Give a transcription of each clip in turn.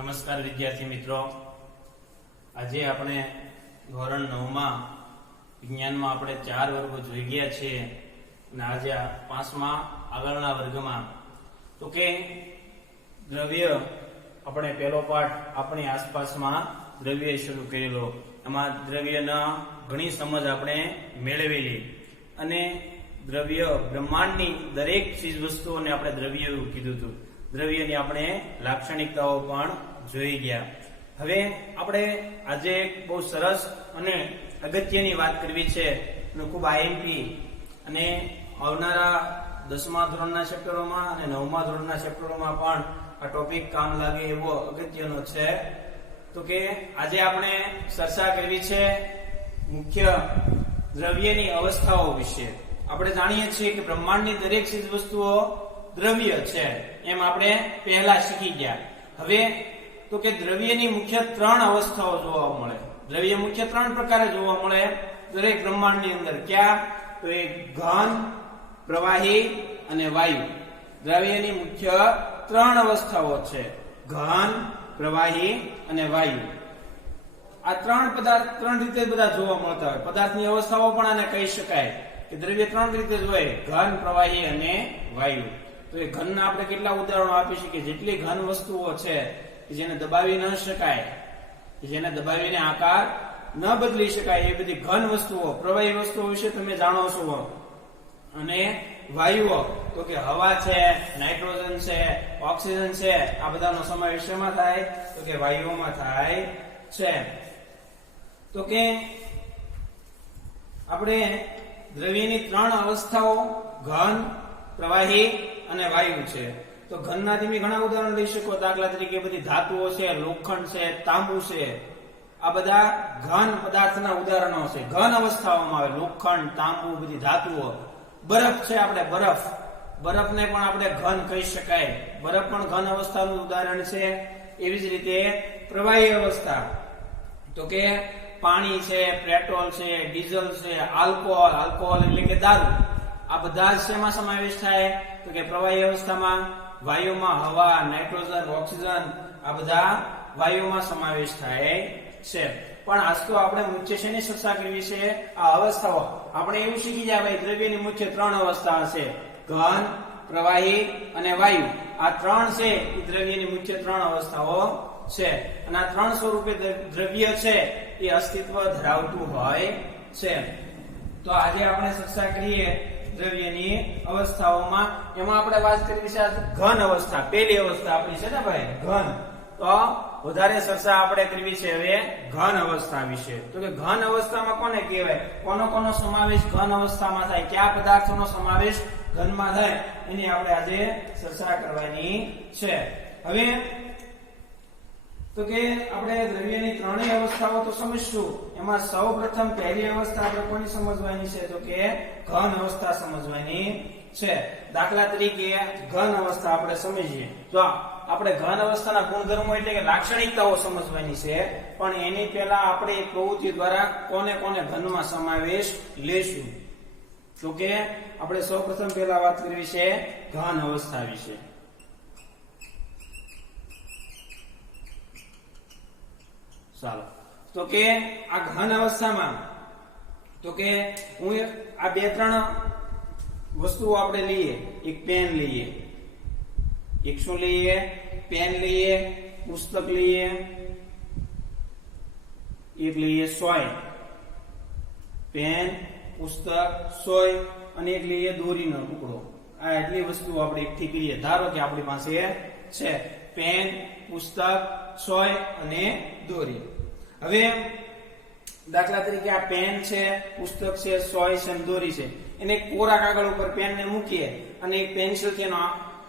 નમસ્કાર વિદ્યાર્થી મિત્રો, આજે આપણે ધોરણ 9 માં વિજ્ઞાનમાં આપણે 4 વર્ગો જોઈ ગયા છે અને આજે 5મા આગળના વર્ગમાં તો કે દ્રવ્ય આપણે પહેલો પાઠ આપણી આસપાસમાં દ્રવ્ય શરૂ કરેલો. એમાં દ્રવ્યના ઘણી સમજ આપણે મેળવેલી અને દ્રવ્ય બ્રહ્માંડની દરેક ચીજ વસ્તુઓને આપણે દ્રવ્ય એવું કીધું હતું. દ્રવ્યની આપણે લાક્ષણિકતાઓ પણ જોઈ ગયા. હવે આપણે આજે બહુ સરસ અને અગત્યની વાત કરવી છે અને ખૂબ આઈએમપી અને આવનારા 10મા ધોરણના ચેપ્ટરોમાં અને 9મા ધોરણના ચેપ્ટરોમાં પણ આ ટોપિક કામ લાગે એવો અગત્યનો છે. તો કે આજે આપણે ચર્ચા કરવી છે મુખ્ય દ્રવ્યની અવસ્થાઓ વિશે. આપણે જાણીએ છીએ કે બ્રહ્માંડની દરેક ચીજ વસ્તુઓ દ્રવ્ય છે એમ આપણે પહેલા શીખી ગયા. હવે તો કે દ્રવ્યની મુખ્ય 3 અવસ્થાઓ જોવા મળે. દ્રવ્ય મુખ્ય 3 પ્રકારે જોવા મળે દરેક બ્રહ્માંડની અંદર. ક્યાં? તો એ ઘન, પ્રવાહી અને વાયુ. દ્રવ્યની મુખ્ય 3 અવસ્થાઓ છે: ઘન, પ્રવાહી અને વાયુ. આ 3 પદાર્થ 3 રીતે બધા જોવા મળતા હોય. પદાર્થની અવસ્થાઓ પણ આને કહી શકાય કે દ્રવ્ય 3 રીતે જોવાય: ઘન, પ્રવાહી અને વાયુ. તો એ ઘનના આપણે કેટલા ઉદાહરણો આપી શકીએ. જેટલી ઘન વસ્તુઓ છે કે જેને દબાવી ન શકાય, જેને દબાવીને આકાર ન બદલી શકાય, એ બધી ઘન વસ્તુઓ. પ્રવાહી વસ્તુઓ વિશે તમે જાણો છો. અને વાયુઓ તો કે હવા છે, નાઇટ્રોજન છે, ઓક્સિજન છે, આ બધાનો સમાવેશ શેમાં થાય? તો કે વાયુઓમાં થાય છે. તો કે આપણે દ્રવ્યની 3 અવસ્થાઓ ઘન, પ્રવાહી અને વાયુ છે. તો ઘનના તમે ઘણા ઉદાહરણ લઈ શકો. દાખલા તરીકે બધી ધાતુઓ છે, લોખંડ છે, તાંબુ છે, આ બધા ઘન પદાર્થના ઉદાહરણો છે. ઘન અવસ્થાઓમાં આવે લોખંડ, તાંબુ, બધી ધાતુઓ. બરફ છે, આપણે બરફને પણ આપણે ઘન કહી શકાય. બરફ પણ ઘન અવસ્થાનું ઉદાહરણ છે. એવી જ રીતે પ્રવાહી અવસ્થા તો કે પાણી છે, પેટ્રોલ છે, ડીઝલ છે, આલ્કોહોલ એટલે કે દારૂ, આ બધા શેમાં સમાવેશ થાય? તો કે પ્રવાહી અવસ્થામાં. વાયુમાં હવા, નાઇટ્રોજન, ઓક્સિજન, આ બધા વાયુમાં સમાવેશ થાય છે. પણ આજ તો આપણે મુખ્ય શેની ચર્ચા કરવી છે? આ અવસ્થાઓ. આપણે એવું શીખી જાય ભાઈ દ્રવ્યની મુખ્ય 3 અવસ્થા છે: ઘન, પ્રવાહી અને વાયુ. આ 3 છે એ દ્રવ્યની મુખ્ય 3 અવસ્થાઓ છે. અને આ 3 સ્વરૂપે દ્રવ્ય છે એ અસ્તિત્વ ધરાવતું હોય છે. તો આજે આપણે ચર્ચા કરીએ દ્રવ્યની અવસ્થાઓમાં. એમાં આપણે વાત કરવી છે ઘન અવસ્થા. પહેલી અવસ્થા આપણી છે ને ભાઈ ઘન. તો વધારે ચર્ચા આપણે કરવી છે હવે ઘન અવસ્થા વિશે. તો કે ઘન અવસ્થામાં કોને કહેવાય? કોનો સમાવેશ ઘન અવસ્થામાં થાય? કયા પદાર્થોનો સમાવેશ ઘનમાં થાય? એની આપણે આજે ચર્ચા કરવાની છે. હવે તો કે આપણે દ્રવ્યની 3 અવસ્થાઓ તો સમજશું. એમાં સૌપ્રથમ પહેલી અવસ્થા આપણે કોની સમજવાની છે? તો કે ઘન અવસ્થા સમજવાની છે. દાખલા તરીકે ઘન અવસ્થા આપણે સમજીએ. જો આપણે ઘન અવસ્થાના ગુણધર્મો એટલે કે લાક્ષણિકતાઓ સમજવાની છે. પણ એની પહેલા આપણે પ્રવૃત્તિ દ્વારા કોને ઘનમાં સમાવેશ લેશું. તો કે આપણે સૌપ્રથમ પહેલા વાત કરવી છે ઘન અવસ્થા વિશે. ચાલો, તો કે આ ઘન અવસ્થામાં તો કે હું આ 2-3 વસ્તુઓ આપણે લઈએ. એક પેન લઈએ, એક શું લઈએ? પેન લઈએ, પુસ્તક લઈએ, એક લઈએ સોય. પેન, પુસ્તક, સોય અને એક લઈએ દોરીનો ટુકડો. આ એટલી વસ્તુઓ આપણે એકઠી કરીએ. ધારો કે આપણી પાસે છે પેન, પુસ્તક, સોય અને દોરી. હવે દાખલા તરીકે આ પેન છે, પુસ્તક છે, સોય છે અને દોરી છે. એને કોરા કાગળ ઉપર પેનને મૂકીએ અને એક પેન્સિલથી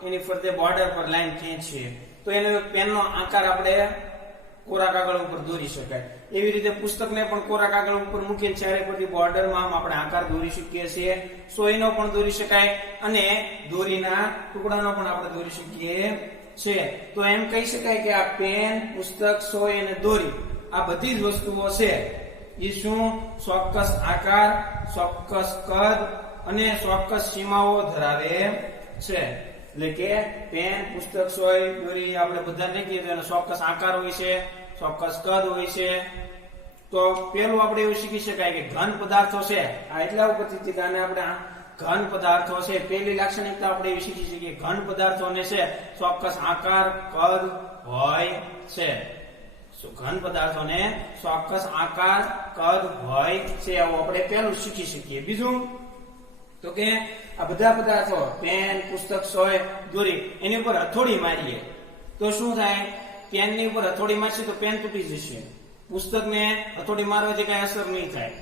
એની ફરતે બોર્ડર પર લાઈન ખેંચીએ તો એને પેનનો આકાર આપણે કોરા કાગળ ઉપર દોરી શકાય. એવી રીતે પુસ્તકને પણ કોરા કાગળ ઉપર મૂકીને ચારે પરથી બોર્ડરમાં આપણે આકાર દોરી શકીએ છીએ. સોયનો પણ દોરી શકાય અને દોરીના ટુકડાનો પણ આપણે દોરી શકીએ છીએ. તો એમ કહી શકાય કે આ પેન, પુસ્તક, સોય અને દોરી આ બધી જ વસ્તુઓ છે એ શું? ચોક્કસ આકાર, ચોક્કસ કદ અને ચોક્કસ સીમાઓ ધરાવે છે. એટલે કે પેન, પુસ્તક, સોય, દોરી આપણે બધા નાખીએ તો એનો ચોક્કસ આકાર હોય છે, ચોક્કસ કદ હોય છે. તો પેલું આપણે એવું શીખી શકાય કે ઘન પદાર્થો છે આ એટલા ઉપરથી આને આપણે ઘન પદાર્થો છે. પેલી લાક્ષણિકતા આપણે એવી શીખી શકીએ ઘન પદાર્થોને છે ચોક્કસ આકાર કદ હોય છે. ઘન પદાર્થોને ચોક્કસ આકાર કદ હોય છે આવું આપણે પેલું શીખી શકીએ. બીજું તો કે આ બધા પદાર્થો પેન, પુસ્તક, સોય, દોરી એની ઉપર હથોડી મારીએ તો શું થાય? પેનની ઉપર હથોડી મારશે તો પેન તૂટી જશે. પુસ્તકને હથોડી મારવાથી કઈ અસર નહીં થાય.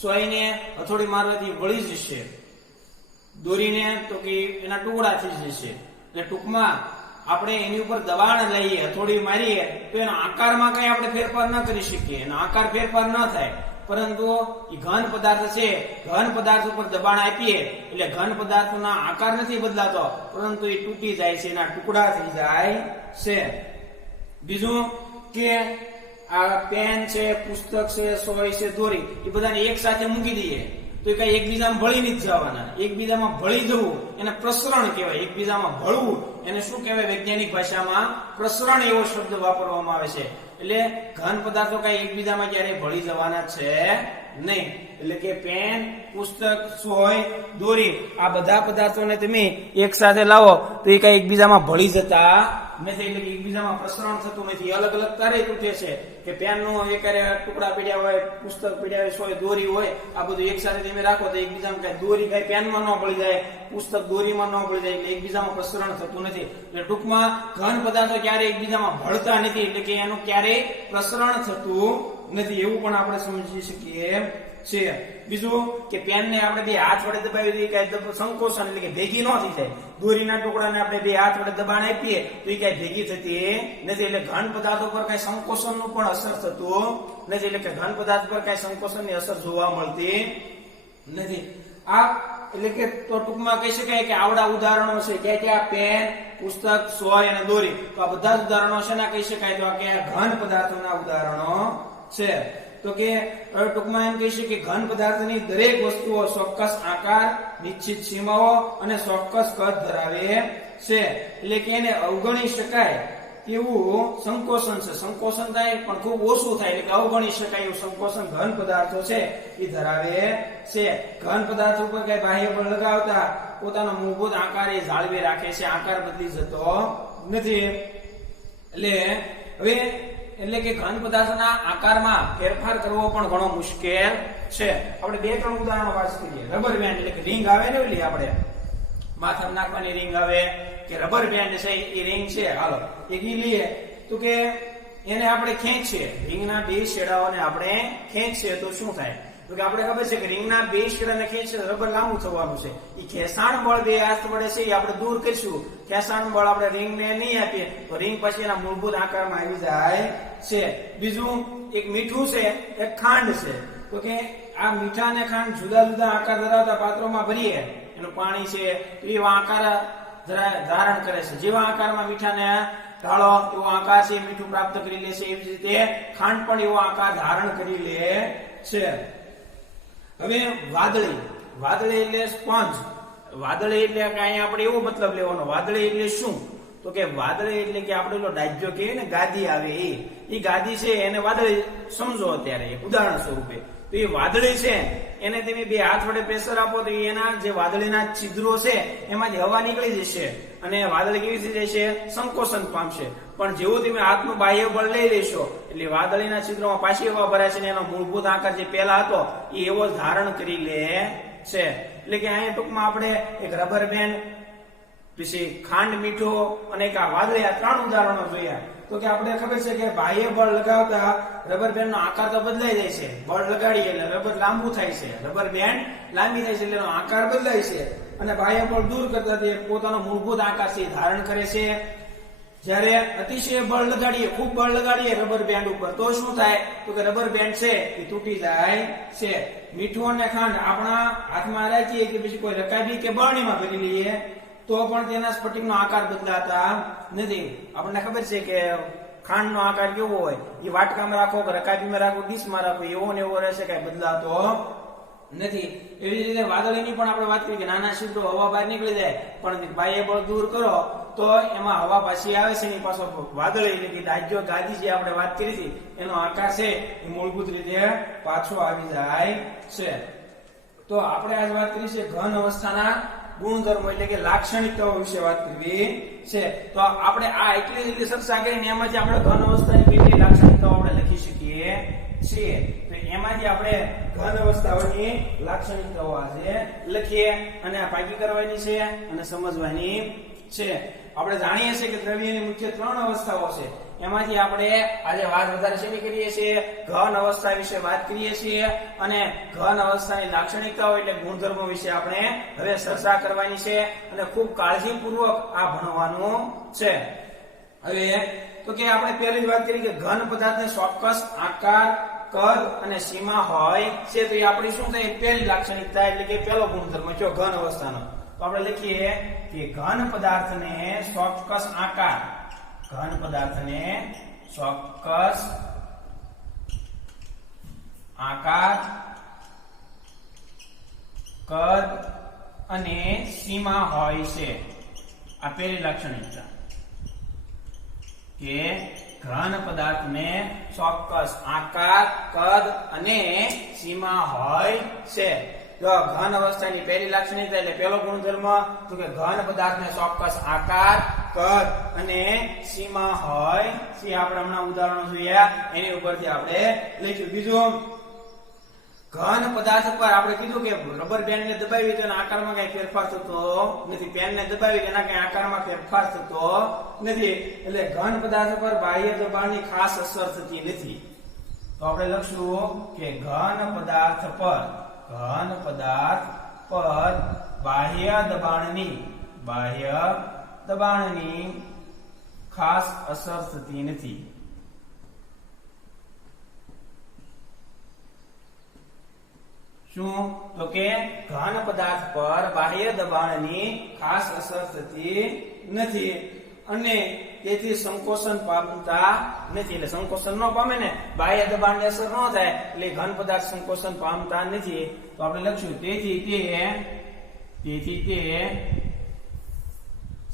સોયને હથોડી મારવાથી વળી જશે. દોરીને તો કે એના ટુકડા થઈ જશે. એટલે ટૂંકમાં આપણે એની ઉપર દબાણ લઈએ, હથોડી મારીએ તો એના આકારમાં કઈ આપણે ફેરફાર ન કરી શકીએ, એનો આકાર ફેરફાર ન થાય. પરંતુ એ ઘન પદાર્થ છે, ઘન પદાર્થ ઉપર દબાણ આપીએ એટલે ઘન પદાર્થના આકાર નથી બદલાતો, પરંતુ એ તૂટી જાય છે, એના ટુકડા થઈ જાય છે. બીજું કે આ પેન છે, પુસ્તક છે, સોય છે, દોરી એ બધાને એક સાથે મૂકી દઈએ તો એ કઈ એકબીજામાં ભળી નથી જવાના. એકબીજામાં ભળી જવું એને પ્રસરણ કહેવાય. એકબીજામાં ભળવું એને શું કહેવાય? વૈજ્ઞાનિક ભાષામાં પ્રસરણ એવો શબ્દ વાપરવામાં આવે છે. એટલે ઘન પદાર્થો કઈ એકબીજામાં ક્યારેય ભળી જવાના છે નહીં. એટલે કે પેન, પુસ્તક, સોય, દોરી આ બધા પદાર્થોને તમે એક સાથે લાવો તો એ કઈ એકબીજામાં ભળી જતા નથી. એટલે કે એકબીજામાં પ્રસરણ થતું નથી. અલગ અલગ તારે તૂટે છે કે પેન નું એકારે ટુકડા પડ્યા હોય, પુસ્તક પડ્યા હોય, સોય દોરી હોય, આ બધું એક સાથે તમે રાખો તો એકબીજામાં કઈ દોરી કઈ પેનમાં ન ભળી જાય, પુસ્તક દોરીમાં ન ભળી જાય. એટલે એકબીજામાં પ્રસરણ થતું નથી. એટલે ટૂંકમાં ઘન પદાર્થો ક્યારેય એકબીજામાં ભળતા નથી. એટલે કે એનું ક્યારેય પ્રસરણ થતું નથી એવું પણ આપણે સમજી શકીએ છે. બીજું કે પેન ને આપણે બે હાથ વડે દબાવી દઈએ કઈ સંકોચન એટલે કે ભેગી ન થઈ જાય. દોરીના ટુકડાને આપણે બે હાથ વડે દબાણ આપીએ તો એ કઈ ભેગી થતી નથી. એટલે ઘન પદાર્થો પર કઈ સંકોચન નું પણ અસર થતું નથી. એટલે કે ઘન પદાર્થ પર કઈ સંકોચન ની અસર જોવા મળતી નથી. આ એટલે કે તો ટૂંકમાં કહી શકાય કે આવડા ઉદાહરણો છે કે આ પેન, પુસ્તક, સોય અને દોરી તો આ બધા જ ઉદાહરણો છે ને કહી શકાય તો કે આ ઘન પદાર્થોના ઉદાહરણો છે. તો કે ટૂંકમાં એમ કહી શકીએ કે ઘન પદાર્થની દરેક વસ્તુઓ ચોક્કસ આકાર, નિશ્ચિત સીમાઓ અને ચોક્કસ કદ ધરાવે છે. એટલે કે એને અવગણી શકાય એવું સંકોચન છે. સંકોચન થાય પણ ખૂબ ઓછું થાય એટલે કે અવગણી શકાય એવું સંકોચન ઘન પદાર્થો છે એ ધરાવે છે. ઘન પદાર્થો ઉપર કઈ બાહ્ય બળ લગાવતા પોતાનો મૂળભૂત આકાર એ જાળવી રાખે છે, આકાર બદલી જતો નથી. એટલે કે ઘન પદાર્થના આકારમાં ફેરફાર કરવો પણ ઘણો મુશ્કેલ છે. આપણે બે ત્રણ ઉદાહરણો વાત કરીએ. રબર બેન્ડ એટલે કે રિંગ આવે ને ઓલી આપણે માથામાં નાખવાની રિંગ આવે કે રબર બેન્ડ છે એ રિંગ છે. હાલો એક ઈ લઈએ તો કે એને આપણે ખેંચીએ, રિંગના બે છેડાઓને આપણે ખેંચીએ તો શું થાય? તો કે આપણે ખબર છે કે રિંગના બે છેડાને ખેંચીએ રબર લાંબુ થવાનું છે. એ ખેંચાણ બળ બે હાથ વડે છે એ આપણે દૂર કરીશું. ખેંચાણ બળ આપણે રિંગને નહીં આપીએ તો રિંગ પછી એના મૂળભૂત આકારમાં આવી જાય છે. બીજું એક મીઠું છે, એક ખાંડ છે. તો કે આ મીઠા અને ખાંડ જુદા જુદા આકાર ધરાવતા પાત્રોમાં ભરીએ, એનું પાણી છે એવા આકાર ધારણ કરે છે. જેવા આકારમાં મીઠાને ઢાળો એવો આકાર છે મીઠું પ્રાપ્ત કરી લે છે, એવી જ રીતે ખાંડ પણ એવો આકાર ધારણ કરી લે છે. હવે વાદળી એટલે સ્પંજ. વાદળી એટલે અહીંયા આપણે એવો મતલબ લેવાનો. વાદળી એટલે શું? તો કે વાદળી એટલે કે આપણે એલો ડાજ્યો કે ને ગાદી આવે એ ગાદી છે એને વાદળી સમજો અત્યારે ઉદાહરણ સ્વરૂપે. તો એ વાદળી છે એને તમે બે હાથ વડે પ્રેશર આપો તો એના જે વાદળીના છિદ્રો છે એમાંથી હવા નીકળી જશે અને વાદળી કેવી થઈ જશે? સંકોચન પામશે. પણ જેવું તમે હાથનું બાહ્ય બળ લઈ લેશો એટલે વાદળીના છિદ્રોમાં પાછી હવા ભરાય છે અને એનો મૂળભૂત આકાર જે પહેલા હતો એ એવો ધારણ કરી લે છે. એટલે કે અહીંયા ટૂંકમાં આપણે એક રબર બેન્ડ, પછી ખાંડ, મીઠો અને એક આ વાદળી, આ ત્રણ ઉદાહરણો જોયા. તો કે આપણે ખબર છે કે બાહ્ય બળ લગાવતા રબર બેન્ડ નો આકાર તો બદલાઈ જાય છે. બળ લગાડીએ એટલે રબર લાંબુ થાય છે, રબર બેન્ડ લાંબી થાય છે એટલે એનો આકાર બદલાય છે. અને બાહ્ય બળ દૂર કરતા તે પોતાનો મૂળભૂત આકાર છે ધારણ કરે છે. જ્યારે અતિશય બળ લગાડીએ, ખૂબ બળ લગાડીએ રબર બેન્ડ ઉપર તો શું થાય? તો કે રબર બેન્ડ છે એ તૂટી જાય છે. મીઠું અને ખાંડ આપણા હાથમાં રાખીએ કે પછી કોઈ રકાબી કે બરણીમાં ભરી લઈએ તો પણ તેના સ્ફટિકનો આકાર બદલાતા નથી. આપણને ખબર છે કે ખાંડનો આકાર કેવો હોય? એ વાટકામાં રાખો કે રકાબીમાં રાખો, ડીશમાં રાખો, એવો ને એવો રહેશે, કઈ બદલાતો નથી. એવી જ રીતે વાદળીની પણ આપણે વાત કરી કે નાના શિવડો હવા બહાર નીકળી જાય પણ બાહ્ય બળ દૂર કરો તો એમાં હવા પાછી આવે છે એની પાછો વાદળી એટલે કે દાજ્યો ગાદી જે આપણે વાત કરી હતી એનો આકાર છે એ મૂળભૂત રીતે પાછો આવી જાય છે. તો આપણે આજ વાત કરી છે ઘન અવસ્થાના ગુણધર્મો એટલે કે લાક્ષણિકતાઓ વિશે વાત કરવી છે. તો આપણે આ એટલી રીતે ચર્ચા કરીને એમાંથી આપણે ઘન અવસ્થાની કેટલી લાક્ષણિકતાઓ આપણે લખી શકીએ છીએ. તો એમાંથી આપણે ઘન અવસ્થાઓની લાક્ષણિકતાઓ આજે લખીએ અને આ પાકી કરવાની છે અને સમજવાની છે. આપણે જાણીએ છીએ કે દ્રવ્યની મુખ્ય 3 અવસ્થાઓ છે. એમાંથી આપણે આજે વાત વધારે શેની કરીએ છીએ ઘન અવસ્થા વિશે વાત કરીએ છીએ અને ઘન અવસ્થાની લાક્ષણિકતાઓ એટલે ગુણધર્મો વિશે આપણે હવે ચર્ચા કરવાની છે અને ખૂબ કાળજીપૂર્વક આ ભણવાનું છે. હવે તો કે આપણે પહેલી જ વાત કરી કે ઘન પદાર્થને ચોક્કસ આકાર કદ અને સીમા હોય છે. તો એ આપણી શું થાય પહેલી લાક્ષણિકતા એટલે કે પહેલો ગુણધર્મ છે ઘન અવસ્થાનો. તો આપણે લખીએ કે ઘન પદાર્થને ચોક્કસ આકાર ઘન પદાર્થને ચોક્કસ આકાર કદ અને સીમા હોય છે. આ પહેલી લાક્ષણિકતા કે ઘન પદાર્થને ચોક્કસ આકાર કદ અને સીમા હોય છે. તો ઘન અવસ્થાની પહેલી લાક્ષણિકતા એટલે પહેલો ગુણધર્મ તો કે ઘન પદાર્થને ચોક્કસ આકાર કદ અને સીમા હોય છે. આપણે હમણાં ઉદાહરણો જોયા એની ઉપરથી આપણે લઈશું. બીજું ઘન પદાર્થ પર આપણે કીધું કે રબર બેન્ડને દબાવી તો એના આકારમાં કઈ ફેરફાર થતો નથી. પેનને દબાવી એના કઈ આકારમાં ફેરફાર થતો નથી. એટલે ઘન પદાર્થ પર બાહ્ય દબાણની ખાસ અસર થતી નથી. તો આપણે લખશું કે ઘન પદાર્થ પર બાહ્ય દબાણની ખાસ અસર થતી નથી. શું? તો કે ઘન પદાર્થ પર બાહ્ય દબાણની ખાસ અસર થતી નથી અને તેથી સંકોચન પામતા નથી. એટલે સંકોચન ન પામે ને બાહ્ય દબાણની અસર ન થાય એટલે ઘન પદાર્થ સંકોચન પામતા નથી. તો આપણે લખશું તેથી તે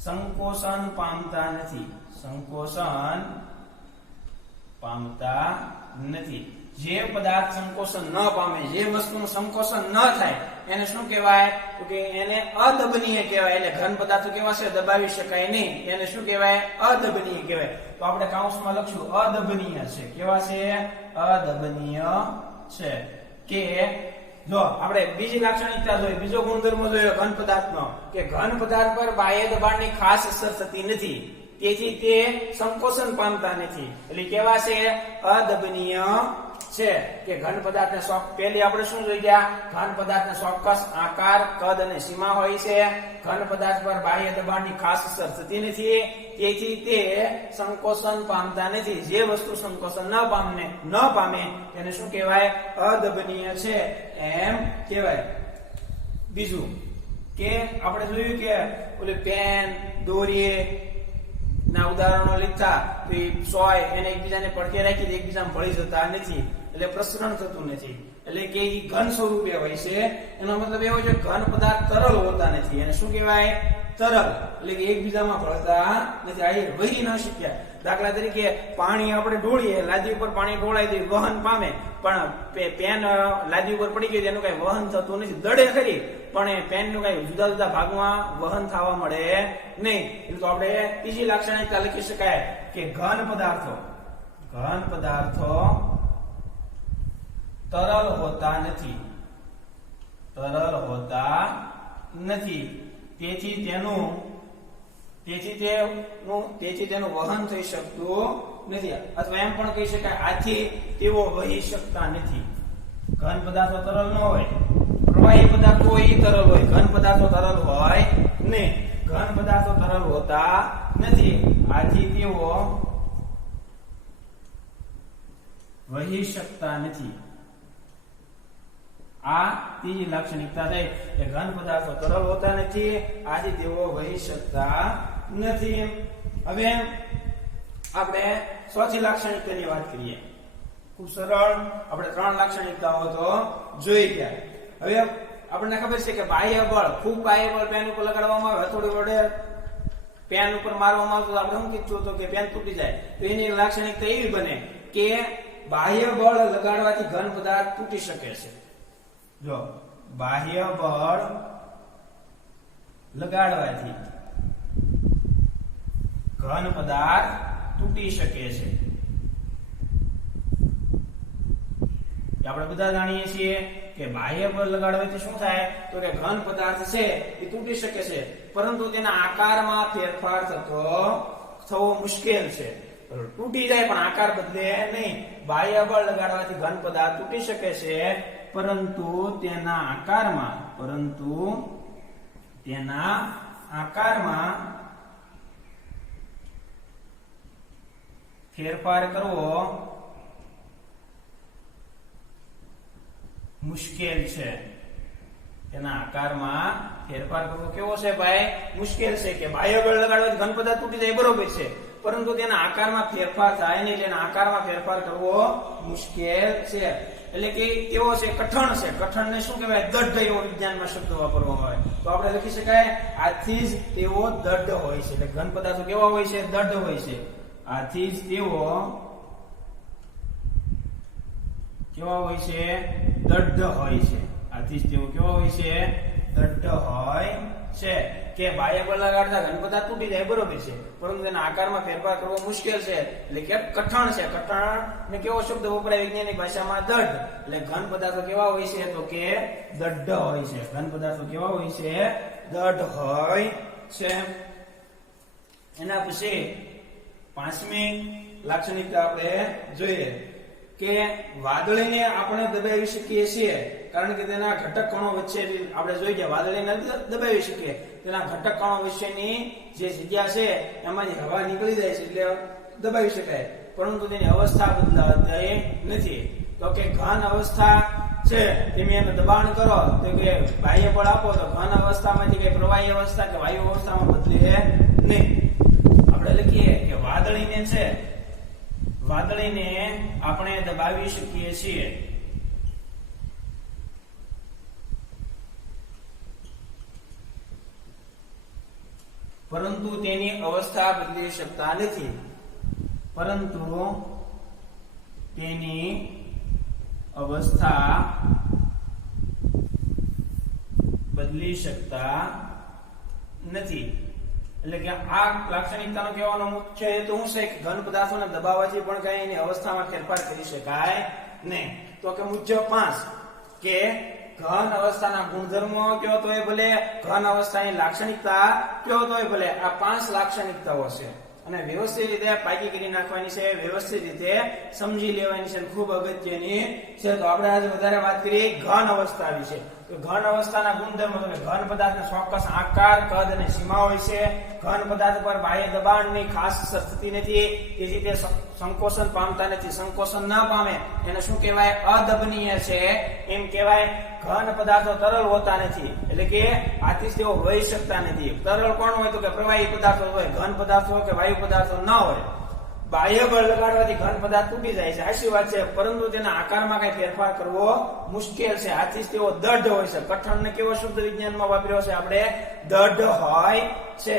સંકોચન પામતા નથી. જે પદાર્થ સંકોચન ન પામે જે વસ્તુનું સંકોચન ન થાય એને શું કહેવાય તો કે એને અદબનીય કહેવાય. એટલે ઘન પદાર્થો કેવા છે દબાવી શકાય નહીં એને શું કહેવાય અદબનીય કહેવાય. તો આપણે કૌંસમાં લખશું અદબનીય છે. કેવા છે અદબનીય છે. કે જો આપણે બીજી લાક્ષણિકતા જોઈએ બીજો ગુણધર્મ જોયો ઘન પદાર્થનો કે ઘન પદાર્થ પર બાહ્ય દબાણની ખાસ અસર થતી નથી તેથી તે સંકોચન પામતા નથી. એટલે કેવા છે અદબનીય છે કે ઘન પદાર્થને પહેલી આપણે શું જોઈ ગયા ઘન પદાર્થને ચોક્કસ આકાર કદ અને સીમા હોય છે. ઘન પદાર્થ પર બાહ્ય દબાણની ખાસ અસર થતી નથી તેથી તે સંકોચન પામતા નથી. જે વસ્તુ સંકોચન ન પામે એને શું કહેવાય અદબનીય છે એમ કહેવાય. બીજું કે આપણે જોયું કે ઓલી પેન દોરી ના ઉદાહરણો લીધા તો એ સોય એને એકબીજાને પડખે રાખી એકબીજામાં ભળી જતા નથી એટલે પ્રસરણ થતું નથી. એટલે કે એ ઘન સ્વરૂપે હોય છે. એનો મતલબ એવો છે ઘન પદાર્થ તરલ હોતા નથી એને શું કહેવાય તરલ. એટલે કે એકબીજામાં ભળતા નથી. આ વહી ન શક્યા. દાખલા તરીકે પાણી આપણે ઢોળીએ લાદી ઉપર પાણી ઢોળાય તો વહન પામે પણ પેન લાદી ઉપર પડી ગઈ એનું કઈ વહન થતું નથી. દડે ખરી પણ પેન નું કઈ જુદા જુદા ભાગમાં વહન થવા મળે નહીં. એટલે તો આપણે ત્રીજી લાક્ષણિકતા લખી શકાય કે ઘન પદાર્થો તરલ હોતા નથી તેથી તેનું વહન થઈ શકતું નથી. અથવા એમ પણ કહી શકાય આથી તેઓ વહી શકતા નથી. ઘન પદાર્થો તરલ ન હોય પ્રવાહી પદાર્થો હોય તરલ હોય ઘન પદાર્થો તરલ હોય નહીં. ઘન પદાર્થો તરલ હોતા નથી આથી તેઓ વહી શકતા નથી. આ ત્રીજી લાક્ષણિકતા થઈ કે ઘન પદાર્થો તરલ હોતા નથી આથી તેઓ વહી શકતા નથી. હવે આપણે ચોથી લાક્ષણિકતાની વાત કરીએ. ખૂબ સરળ આપણે 3 લાક્ષણિકતાઓ તો જોઈ ગયા. હવે આપણને ખબર છે કે બાહ્ય બળ, ખૂબ બાહ્ય બળ પેન ઉપર લગાડવામાં આવે, હથોડી વડે પેન ઉપર મારવામાં આવે તો આપણે શું કીધું હતું કે પેન તૂટી જાય. તો એની લાક્ષણિકતા એવી બને કે બાહ્ય બળ લગાડવાથી ઘન પદાર્થ તૂટી શકે છે. જો બાહ્ય બળ લગાડવાથી ઘન પદાર્થ તૂટી શકે છે. આપણે બધા જાણીએ છીએ કે બાહ્ય બળ લગાડવાથી શું થાય તો કે ઘન પદાર્થ છે એ તૂટી શકે છે, પરંતુ તેના આકારમાં ફેરફાર થવો મુશ્કેલ છે. તૂટી જાય પણ આકાર બદલે નહીં. બાહ્ય બળ લગાડવાથી ઘન પદાર્થ તૂટી શકે છે, પરંતુ તેના આકારમાં ફેરફાર કરવો મુશ્કેલ છે. તેના આકારમાં ફેરફાર કરવો કેવો છે ભાઈ? મુશ્કેલ છે. કે બાહ્ય બળ લગાડવાથી ઘન પદાર્થ તૂટી જાય બરોબર છે, પરંતુ તેના આકારમાં ફેરફાર થાય નહીં. તેના આકારમાં ફેરફાર કરવો મુશ્કેલ છે. એટલે કે તેવો છે કઠણ છે. કઠણને શું કહેવાય? દઢ એવો વિજ્ઞાનમાં શબ્દ વાપરવામાં આવે. તો આપણે લખી શકાય આથી જ તેઓ દઢ હોય છે. એટલે ઘન પદાર્થો કેવા હોય છે? દઢ હોય છે. આથી જ તેઓ કેવા હોય છે? દઢ હોય છે. આથી જ તેઓ કેવા હોય છે? દઢ હોય છે. કે બાહ્ય બળ લગાડતા ઘન પદાર્થ તૂટી જાય બરોબર છે, પરંતુ તેના આકારમાં ફેરફાર કરવો મુશ્કેલ છે. એટલે કે કઠણ છે. કઠણ ને કેવો શબ્દ વપરાય વૈજ્ઞાનિક ભાષામાં? દઢ. એટલે ઘન પદાર્થો કેવા હોય છે? તો કે દઢ હોય છે. ઘન પદાર્થો કેવા હોય છે? દઢ હોય છે. એના પછી 5મી લાક્ષણિકતા આપણે જોઈએ કે વાદળીને આપણે દબાવી શકીએ છીએ, કારણ કે તેના ઘટક કણો વચ્ચે આપણે જોઈ ગયા વાદળીને દબાવી શકીએ. તેના ઘટક કણો વચ્ચેની જે જગ્યા છે એમાંથી હવા નીકળી જાય છે એટલે દબાવી શકાય, પરંતુ તેની અવસ્થા બદલાતી નથી. તો કે ઘન અવસ્થા છે તમે એને દબાણ કરો તો કે બાહ્ય બળ આપો તો ઘન અવસ્થામાંથી કઈ પ્રવાહી અવસ્થા કે વાયુ અવસ્થામાં બદલે નહીં. આપણે લખીએ કે વાદળીને આપણે દબાવી શકીએ છીએ, પરંતુ તેની અવસ્થા બદલી શકતા નથી. એટલે કે આ લાક્ષણિકતાનો કહેવાનો મુખ્ય હેતુ શું છે કે ઘન પદાર્થોને દબાવવાથી પણ કઈ એની અવસ્થામાં ફેરફાર કરી શકાય નહીં. તો કે મુજબ 5 કે ઘન અવસ્થાના ગુણધર્મો કયો તોય ભલે, ઘન અવસ્થાની લાક્ષણિકતા કયો તોય ભલે, આ 5 લાક્ષણિકતાઓ છે અને વ્યવસ્થિત રીતે પાકી કરી નાખવાની છે, વ્યવસ્થિત રીતે સમજી લેવાની છે, ખૂબ અગત્યની છે. તો આપણે આજે વધારે વાત કરીએ ઘન અવસ્થા વિશે. ઘન અવસ્થાના ગુણધર્મો તો ઘન પદાર્થનો ચોક્કસ આકાર, કદ અને સીમા હોય છે. ઘન પદાર્થ પર બાહ્ય દબાણની ખાસ અસર થતી નથી, તેથી તે સંકોચન પામતા નથી. સંકોચન ન પામે એને શું કહેવાય? અદબનીય છે એમ કહેવાય. ઘન પદાર્થો તરલ હોતા નથી, એટલે કે આથી તેઓ વહી શકતા નથી. તરલ કોણ હોય? તો કે પ્રવાહી પદાર્થો હોય. ઘન પદાર્થો હોય કે વાયુ પદાર્થો ન હોય. બાહ્ય બળ લગાડવાથી ઘન પદાર્થ તૂટી જાય છે, આશી વાત છે, પરંતુ તેના આકારમાં કઈ ફેરફાર કરવો મુશ્કેલ છે. આથી તેઓ દઢ હોય છે. કઠણને કેવો શબ્દ વિજ્ઞાનમાં વાપર્યો છે આપણે? દઢ હોય છે.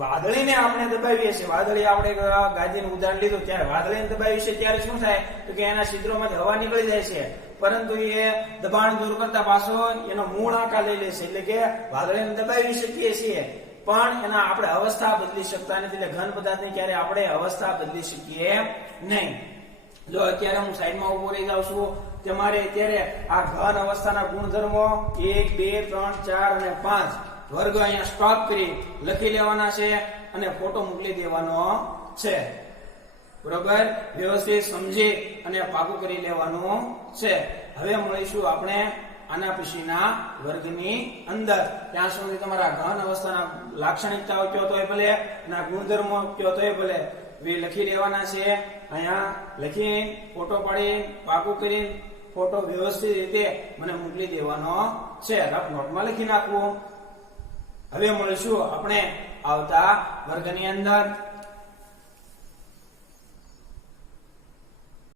વાદળીને આપણે દબાવીએ છીએ. વાદળી આપણે ગાદીનું ઉદાહરણ લીધું ત્યારે વાદળીને દબાવીએ છીએ ત્યારે શું થાય તો કે એના છિદ્રોમાંથી હવા નીકળી જાય છે, પરંતુ એ દબાણ દૂર કરતા પાછો એનો મૂળ આકાર લઈ લે છે. એટલે કે વાદળીને દબાવી શકીએ છીએ પણ એના આપણે અવસ્થા બદલી શકતા નથી. એટલે ઘન પદાર્થની ક્યારે આપણે અવસ્થા બદલી શકીએ નહીં. જો અત્યારે હું સાઈડમાં ઉભો રહી જાઉં છું, તમારે અત્યારે આ ઘન અવસ્થાના ગુણધર્મો 1, 2, 3, 4 અને 5 વર્ગ અહીંયા સ્ટોપ કરી લખી લેવાના છે અને ફોટો મોકલી દેવાનો છે. બરોબર? વ્યવસ્થિત સમજી અને પાકું કરી લેવાનું છે. હવે મળીશું આપણે આના પછીના વર્ગની અંદર. ત્યાં સુધી તમારા ઘન અવસ્થાના લાક્ષણિકતાઓ કયો તોય ભલે, એના ગુણધર્મો કયો તોય ભલે લખી લેવાના છે. અહીંયા લખી ફોટો પાડી પાકું કરી ફોટો વ્યવસ્થિત રીતે મને મોકલી દેવાનો છે. રફ નોટમાં લખી નાખવું. હવે મળીશું આપણે આવતા વર્ગની અંદર.